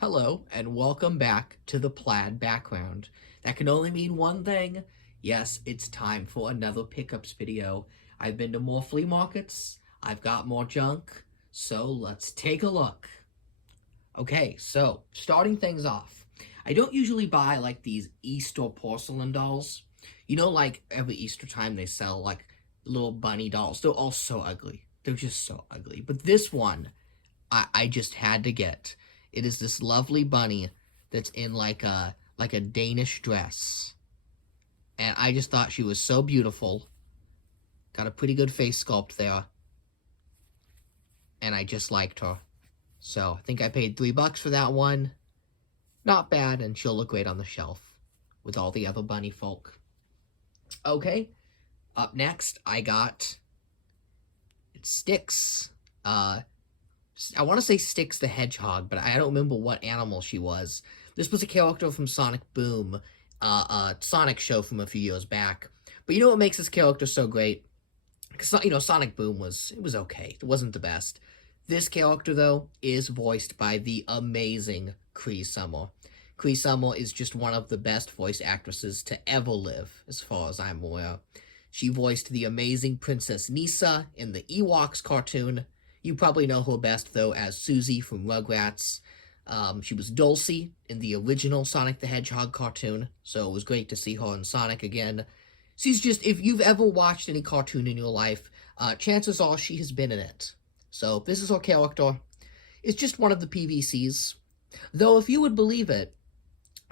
Hello, and welcome back to the plaid background. That can only mean one thing. Yes, it's time for another pickups video. I've been to more flea markets, I've got more junk, so let's take a look. Okay, so starting things off, I don't usually buy like these Easter porcelain dolls. You know, like every Easter time they sell like little bunny dolls. They're all so ugly. They're just so ugly. But this one, I just had to get. It is this lovely bunny that's in like a Danish dress. And I just thought she was so beautiful. Got a pretty good face sculpt there. And I just liked her. So I think I paid $3 for that one. Not bad, and she'll look great on the shelf with all the other bunny folk. Okay, up next I got Styx. I want to say Styx the Hedgehog, but I don't remember what animal she was. This was a character from Sonic Boom, Sonic show from a few years back. But you know what makes this character so great? Because, you know, Sonic Boom was okay. It wasn't the best. This character, though, is voiced by the amazing Cree Summer. Cree Summer is just one of the best voice actresses to ever live, as far as I'm aware. She voiced the amazing Princess Nisa in the Ewoks cartoon. You probably know her best, though, as Susie from Rugrats. She was Dulcie in the original Sonic the Hedgehog cartoon, so it was great to see her in Sonic again. She's just, if you've ever watched any cartoon in your life, chances are she has been in it. So this is her character. It's just one of the PVCs. Though, if you would believe it,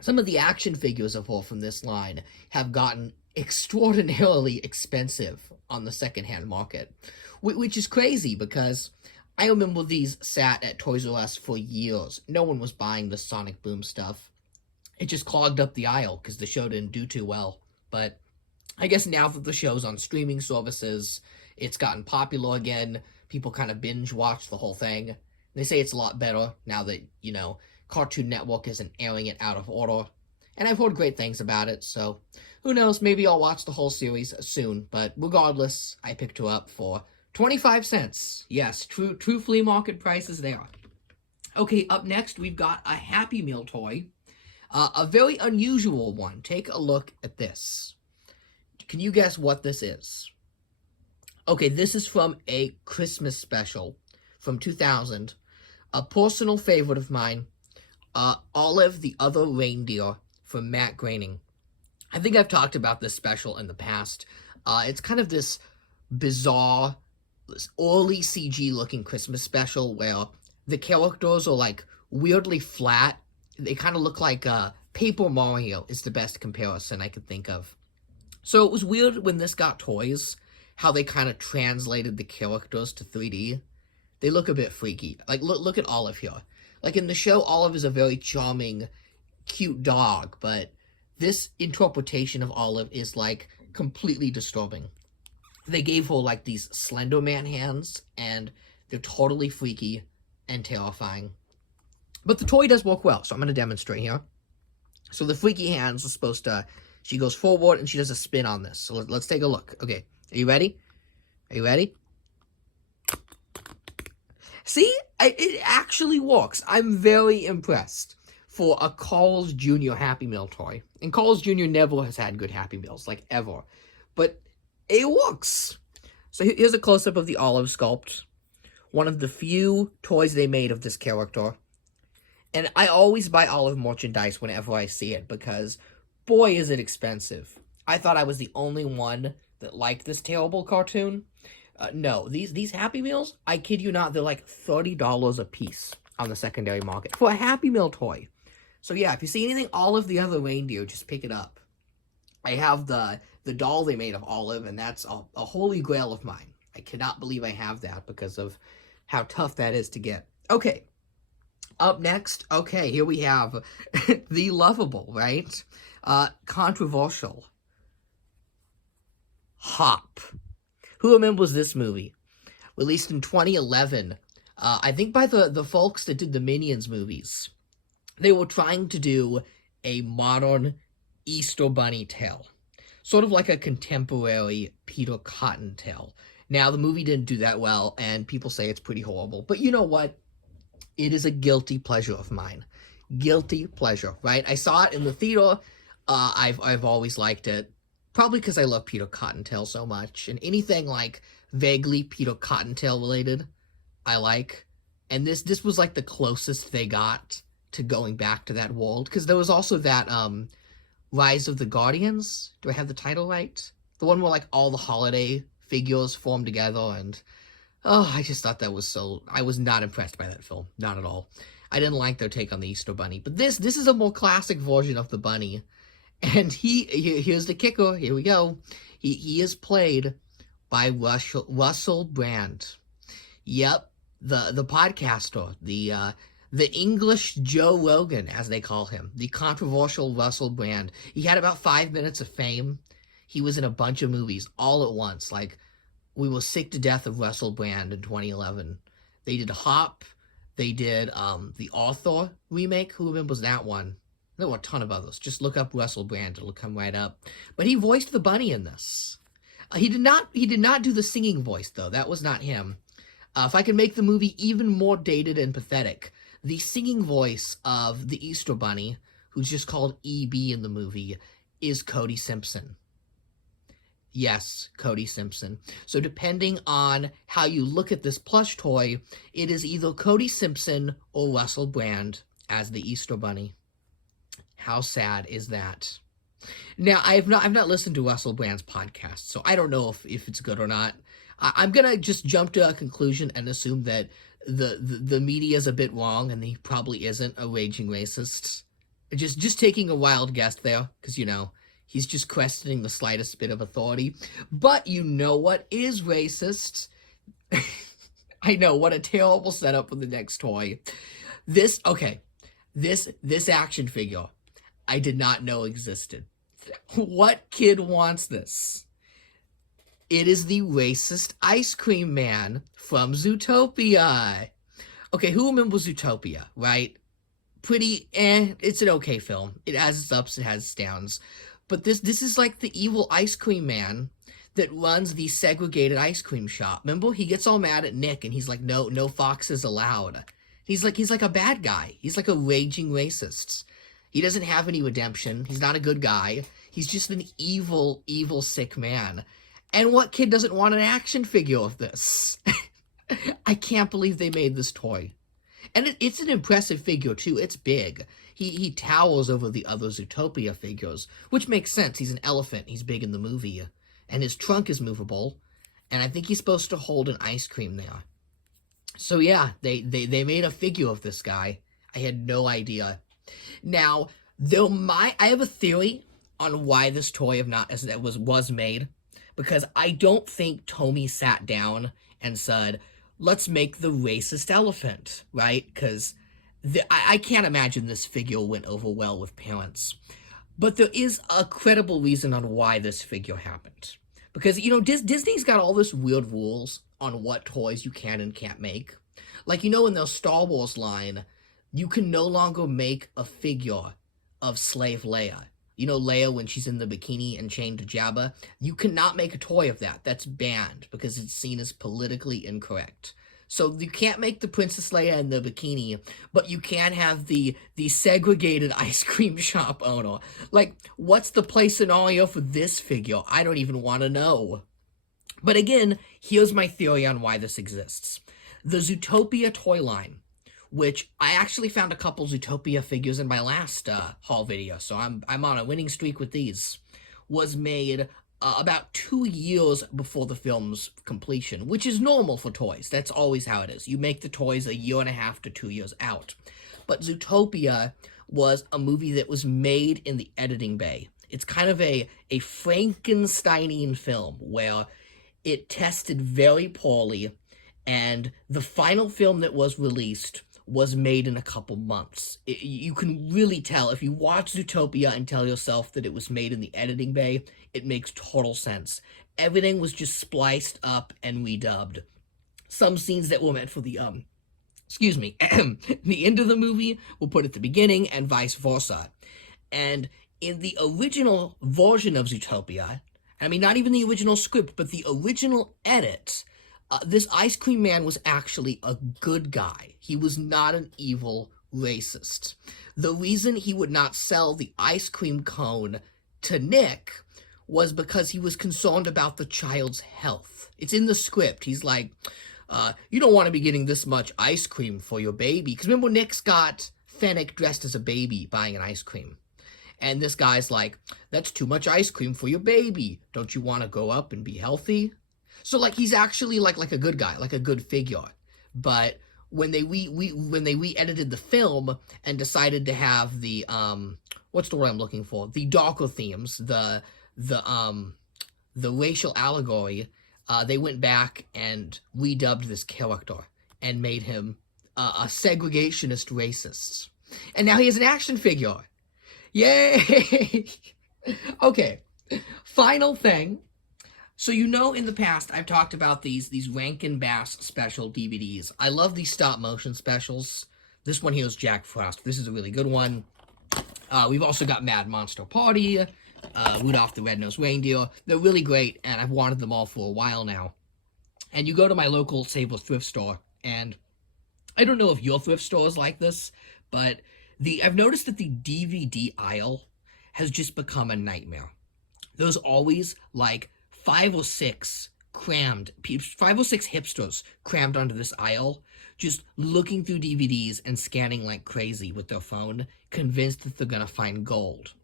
some of the action figures of her from this line have gotten extraordinarily expensive on the secondhand market, which is crazy because I remember these sat at Toys R Us for years. No one was buying the Sonic Boom stuff. It just clogged up the aisle because the show didn't do too well. But I guess now that the show's on streaming services, it's gotten popular again. People kind of binge watch the whole thing. They say it's a lot better now that, you know, Cartoon Network isn't airing it out of order. And I've heard great things about it, so who knows, maybe I'll watch the whole series soon. But regardless, I picked her up for 25 cents. Yes, true flea market prices there. Okay, up next, we've got a Happy Meal toy. A very unusual one. Take a look at this. Can you guess what this is? Okay, this is from a Christmas special from 2000. A personal favorite of mine, Olive the Other Reindeer from Matt Groening. I think I've talked about this special in the past. It's kind of this bizarre, this early CG-looking Christmas special where the characters are, like, weirdly flat. They kind of look like Paper Mario is the best comparison I could think of. So it was weird when this got toys, how they kind of translated the characters to 3D. They look a bit freaky. Like, look at Olive here. Like, in the show, Olive is a very charming, cute dog, but this interpretation of Olive is, like, completely disturbing. They gave her, like, these Slender Man hands, and they're totally freaky and terrifying. But the toy does work well, so I'm going to demonstrate here. So the freaky hands are supposed to... She goes forward, and she does a spin on this. So let's take a look. Okay, are you ready? Are you ready? See? It actually works. I'm very impressed for a Carl's Jr. Happy Meal toy. And Carl's Jr. never has had good Happy Meals, like, ever. But it works. So here's a close-up of the Olive sculpt. One of the few toys they made of this character. And I always buy Olive merchandise whenever I see it, because, boy, is it expensive. I thought I was the only one that liked this terrible cartoon. No, these Happy Meals, I kid you not, they're like $30 a piece on the secondary market for a Happy Meal toy. So yeah, if you see anything Olive the Other Reindeer, just pick it up. I have the doll they made of Olive, and that's a holy grail of mine. I cannot believe I have that because of how tough that is to get. Okay, up next, okay, here we have the lovable, right? Controversial. Hop. Who remembers this movie? Released in 2011, I think by the folks that did the Minions movies. They were trying to do a modern Easter Bunny tale. Sort of like a contemporary Peter Cotton tale. Now, the movie didn't do that well, and people say it's pretty horrible. But you know what? It is a guilty pleasure of mine. guilty pleasure, right? I saw it in the theater. I've always liked it, probably because I love Peter Cottontail so much, and anything like vaguely Peter Cottontail related, I like. And this was like the closest they got to going back to that world, because there was also that Rise of the Guardians. Do I have the title right? The one where like all the holiday figures form together, and oh, I just thought that was so. I was not impressed by that film, not at all. I didn't like their take on the Easter Bunny, but this is a more classic version of the bunny, and here's the kicker. Here we go. He is played by Russell Brand. Yep, the podcaster, the English Joe Rogan, as they call him, the controversial Russell Brand. He had about 5 minutes of fame. He was in a bunch of movies all at once. Like, we were sick to death of Russell Brand in 2011. They did Hop. They did the Arthur remake. Who remembers that one? There were a ton of others. Just look up Russell Brand. It'll come right up. But he voiced the bunny in this. He did not do the singing voice, though. That was not him. If I could make the movie even more dated and pathetic, the singing voice of the Easter Bunny, who's just called E.B. in the movie, is Cody Simpson. Yes, Cody Simpson. So depending on how you look at this plush toy, it is either Cody Simpson or Russell Brand as the Easter Bunny. How sad is that? Now, I've not listened to Russell Brand's podcast, so I don't know if it's good or not. I'm gonna just jump to a conclusion and assume that the media is a bit wrong, and he probably isn't a raging racist. Just taking a wild guess there, because, you know, he's just questioning the slightest bit of authority. But you know what is racist? I know, what a terrible setup for the next toy. This action figure, I did not know existed. What kid wants this? It is the racist ice cream man from Zootopia. Okay, who remembers Zootopia, right? Pretty, it's an okay film. It has its ups, it has its downs. But this is like the evil ice cream man that runs the segregated ice cream shop. Remember? He gets all mad at Nick, and he's like, no foxes allowed. He's like a bad guy. He's like a raging racist. He doesn't have any redemption. He's not a good guy. He's just an evil, evil, sick man. And what kid doesn't want an action figure of this? I can't believe they made this toy. And it's an impressive figure, too. It's big. He towers over the other Zootopia figures, which makes sense. He's an elephant. He's big in the movie. And his trunk is movable. And I think he's supposed to hold an ice cream there. So yeah, they made a figure of this guy. I had no idea. Now, I have a theory on why this toy was made. Because I don't think Tomy sat down and said, let's make the racist elephant, right? Because I can't imagine this figure went over well with parents. But there is a credible reason on why this figure happened. Because, you know, Disney's got all this weird rules on what toys you can and can't make. Like, you know, in their Star Wars line, you can no longer make a figure of Slave Leia. You know, Leia when she's in the bikini and chained to Jabba? You cannot make a toy of that. That's banned because it's seen as politically incorrect. So you can't make the Princess Leia in the bikini, but you can have the segregated ice cream shop owner. Like, what's the place scenario for this figure? I don't even want to know. But again, here's my theory on why this exists. The Zootopia toy line, which I actually found a couple Zootopia figures in my last haul video, so I'm on a winning streak with these, was made about 2 years before the film's completion, which is normal for toys. That's always how it is. You make the toys 1.5 to 2 years out. But Zootopia was a movie that was made in the editing bay. It's kind of a Frankensteinian film where it tested very poorly, and the final film that was released was made in a couple months. You can really tell. If you watch Zootopia and tell yourself that it was made in the editing bay, it makes total sense. Everything was just spliced up and redubbed. Some scenes that were meant for the, the end of the movie were put at the beginning and vice versa. And in the original version of Zootopia, I mean, not even the original script, but the original edit, this ice cream man was actually a good guy. He was not an evil, racist. The reason he would not sell the ice cream cone to Nick was because he was concerned about the child's health. It's in the script. He's like, you don't want to be getting this much ice cream for your baby. Because remember, Nick's got Fennec dressed as a baby buying an ice cream. And this guy's like, that's too much ice cream for your baby. Don't you want to grow up and be healthy? So, like, he's actually like a good guy, like a good figure. But when they re-edited the film and decided to have the, what's the word I'm looking for? The darker themes, the racial allegory, they went back and redubbed this character and made him a segregationist racist. And now he has an action figure. Yay! Okay, final thing. So you know in the past I've talked about these Rankin-Bass special DVDs. I love these stop-motion specials. This one here is Jack Frost. This is a really good one. We've also got Mad Monster Party, Rudolph the Red-Nosed Reindeer. They're really great, and I've wanted them all for a while now. And you go to my local Sable thrift store, and I don't know if your thrift store is like this, but I've noticed that the DVD aisle has just become a nightmare. There's always like 5 or 6 hipsters crammed onto this aisle, just looking through DVDs and scanning like crazy with their phone, convinced that they're gonna find gold.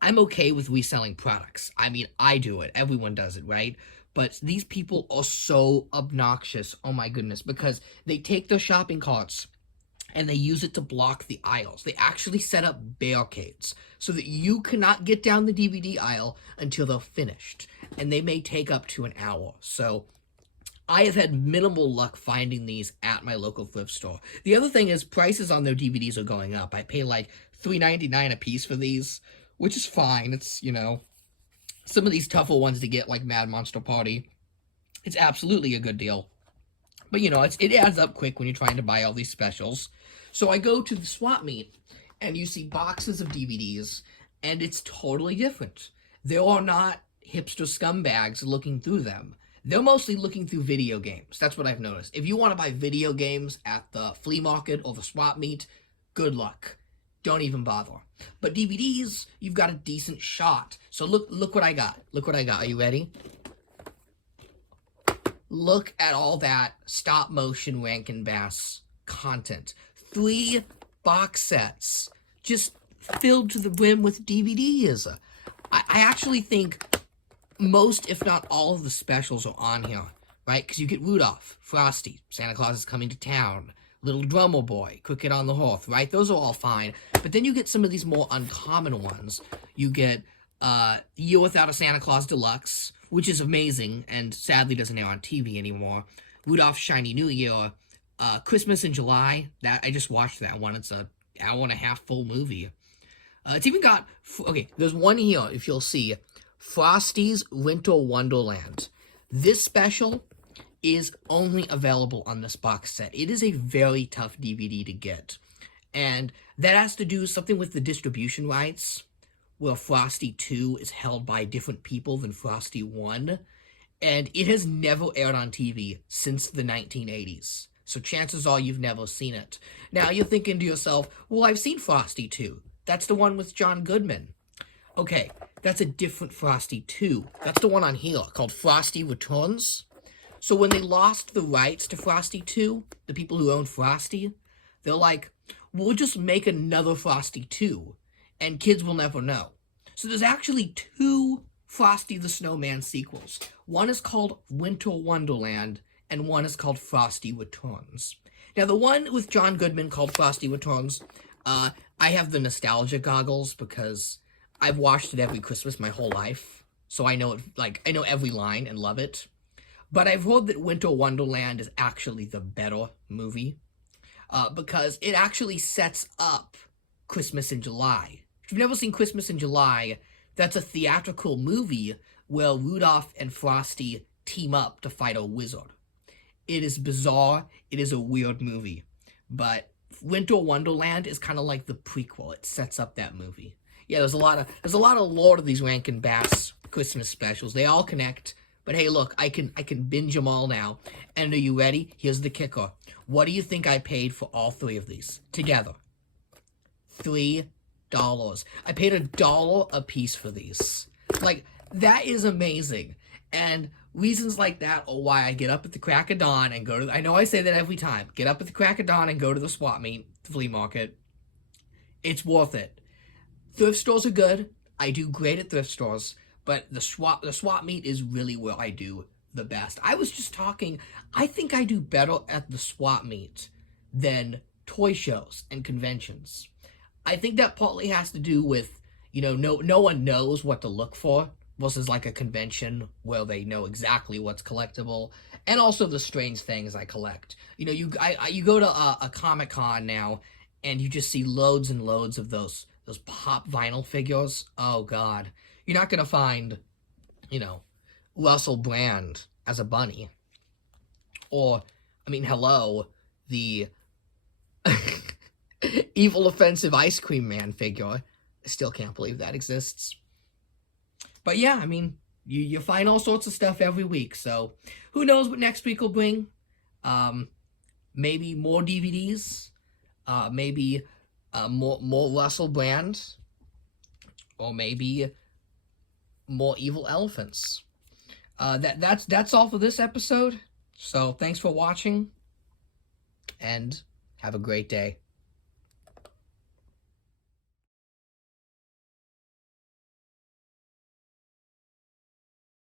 I'm okay with reselling products. I mean, I do it. Everyone does it, right? But these people are so obnoxious, oh my goodness, because they take their shopping carts and they use it to block the aisles. They actually set up barricades so that you cannot get down the DVD aisle until they're finished. And they may take up to an hour. So I have had minimal luck finding these at my local thrift store. The other thing is prices on their DVDs are going up. I pay like $3.99 a piece for these, which is fine. It's, you know, some of these tougher ones to get, like Mad Monster Party, it's absolutely a good deal. But, you know, it adds up quick when you're trying to buy all these specials. So I go to the swap meet, and you see boxes of DVDs, and it's totally different. There are not hipster scumbags looking through them. They're mostly looking through video games. That's what I've noticed. If you want to buy video games at the flea market or the swap meet, good luck. Don't even bother. But DVDs, you've got a decent shot. So look what I got. Look what I got. Are you ready? Look at all that stop-motion Rankin-Bass content. 3 box sets just filled to the brim with DVDs. I actually think most, if not all, of the specials are on here, right? Because you get Rudolph, Frosty, Santa Claus is Coming to Town, Little Drummer Boy, Cricket on the Hearth, right? Those are all fine. But then you get some of these more uncommon ones. You get Year Without a Santa Claus Deluxe, which is amazing and sadly doesn't air on TV anymore. Rudolph's Shiny New Year, Christmas in July. That I just watched that one. It's an hour and a half full movie. It's even got, okay, there's one here, if you'll see, Frosty's Winter Wonderland. This special is only available on this box set. It is a very tough DVD to get. And that has to do something with the distribution rights, where Frosty 2 is held by different people than Frosty 1. And it has never aired on TV since the 1980s. So chances are you've never seen it. Now you're thinking to yourself, well, I've seen Frosty 2. That's the one with John Goodman. Okay, that's a different Frosty 2. That's the one on here, called Frosty Returns. So when they lost the rights to Frosty 2, the people who owned Frosty, they're like, we'll just make another Frosty 2, and kids will never know. So there's actually 2 Frosty the Snowman sequels. One is called Winter Wonderland, and one is called Frosty Returns. Now, the one with John Goodman called Frosty Returns, I have the nostalgia goggles because I've watched it every Christmas my whole life. So I know it, like, I know every line and love it. But I've heard that Winter Wonderland is actually the better movie because it actually sets up Christmas in July. If you've never seen Christmas in July, that's a theatrical movie where Rudolph and Frosty team up to fight a wizard. It is bizarre. It is a weird movie. But Winter Wonderland is kind of like the prequel. It sets up that movie. Yeah, there's a lot of lore to these Rankin-Bass Christmas specials. They all connect. But hey, look, I can binge them all now. And are you ready? Here's the kicker. What do you think I paid for all three of these together? $3. I paid $1 a piece for these. Like, that is amazing. And reasons like that are why I get up at the crack of dawn and go to... I know I say that every time. Get up at the crack of dawn and go to the swap meet, the flea market. It's worth it. Thrift stores are good. I do great at thrift stores. But the swap meet is really where I do the best. I was just talking... I think I do better at the swap meet than toy shows and conventions. I think that partly has to do with, you know, no one knows what to look for versus like a convention where they know exactly what's collectible, and also the strange things I collect. You know, you go to a Comic-Con now and you just see loads and loads of those pop vinyl figures. Oh God, you're not gonna find, you know, Russell Brand as a bunny, or I mean, hello, the Evil Offensive Ice Cream Man figure. I still can't believe that exists. But yeah, I mean, you find all sorts of stuff every week, so who knows what next week will bring. Maybe more DVDs, maybe more Russell Brand, or maybe more evil elephants. That's all for this episode. So thanks for watching, and have a great day.